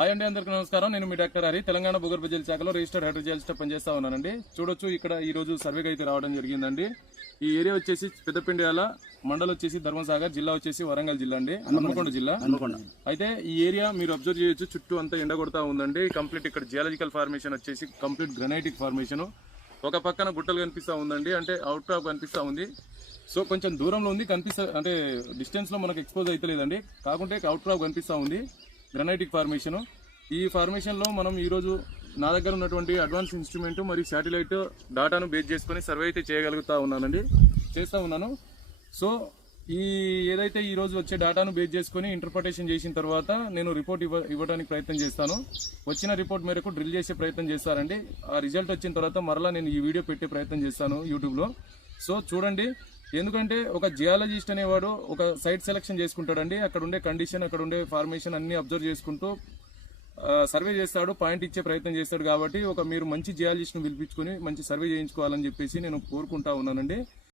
Hi అండి, అందరికీ నమస్కారం. నేను మీ డాక్టర్ హరి, తెలంగాణ భూగర్భ జల శాఖలో రిజిస్టర్డ్ హైడ్రోజియాలజిస్ట్ పనిచేస్తా ఉన్నానండి. చూడొచ్చు, ఇక్కడ ఈ రోజు సర్వేకి అయితే రావడం జరిగిందండి. ఈ ఏరియా వచ్చేసి పెద్దపిండియాల, మండలం వచ్చేసి ధర్మసాగర్, జిల్లా వచ్చేసి వరంగల్ జిల్లా అండి, హన్మకొండ జిల్లా. అయితే ఈ ఏరియా మీరు అబ్జర్వ్ చేయొచ్చు, చుట్టూ అంతా ఎండ కొడతా ఉందండి. కంప్లీట్ ఇక్కడ జియాలజికల్ ఫార్మేషన్ వచ్చేసి కంప్లీట్ గ్రనైటిక్ ఫార్మేషన్. ఒక పక్కన గుట్టలు కనిపిస్తా ఉందండి, అంటే అవుట్ క్రాప్ కనిపిస్తా ఉంది. సో కొంచెం దూరంలో ఉంది, అంటే డిస్టెన్స్ లో మనకు ఎక్స్పోజ్ అయితే లేదండి, కాకుంటే అవుట్ క్రాప్ కనిపిస్తా ఉంది. గ్రనైటిక్ ఫార్మేషన్. ఈ ఫార్మేషన్ లో మనం ఈరోజు నా దగ్గర ఉన్నటువంటి అడ్వాన్స్ ఇన్స్ట్రుమెంట్ మరియు శాటిలైట్ డాటాను బేస్ చేసుకుని సర్వే అయితే చేస్తా ఉన్నాను. సో ఏదైతే ఈ రోజు వచ్చే డాటాను బేస్ చేసుకుని ఇంటర్ప్రిటేషన్ చేసిన తర్వాత నేను రిపోర్ట్ ఇవ్వడానికి ప్రయత్నం చేస్తాను. వచ్చిన రిపోర్ట్ మేరకు డ్రిల్ చేసే ప్రయత్నం చేస్తారండి. ఆ రిజల్ట్ వచ్చిన తర్వాత మరలా నేను ఈ వీడియో పెట్టే ప్రయత్నం చేస్తాను యూట్యూబ్లో. సో చూడండి, ఎందుకంటే ఒక జియాలజిస్ట్ అనేవాడు ఒక సైట్ సెలెక్షన్ చేసుకుంటాడండి. అక్కడ ఉండే కండిషన్, అక్కడ ఉండే ఫార్మేషన్ అన్ని అబ్జర్వ్ చేసుకుంటూ సర్వే చేస్తాడు, పాయింట్ ఇచ్చే ప్రయత్నం చేస్తాడు. కాబట్టి మీరు మంచి జియాలజిస్ట్ను పిలిపించుకుని మంచి సర్వే చేయించుకోవాలని చెప్పేసి నేను కోరుకుంటా ఉన్నానండి.